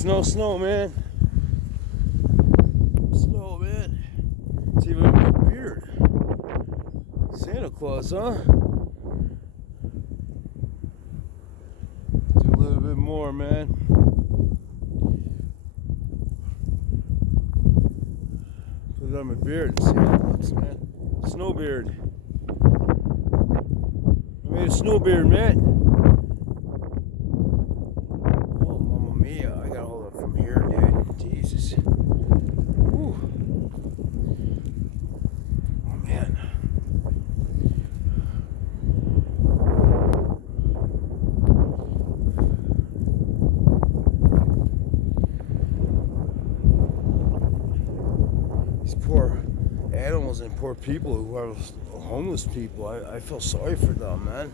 Snow, man. Snow, man. It's even a big beard. Santa Claus, huh? Do a little bit more, man. Put it on my beard and see how it looks, man. Snow beard. I made a snow beard, man. Oh, mamma mia. I gotta hold it from here, dude. Jesus. Whew. Oh, man. These poor animals and poor people who are homeless people. I feel sorry for them, man.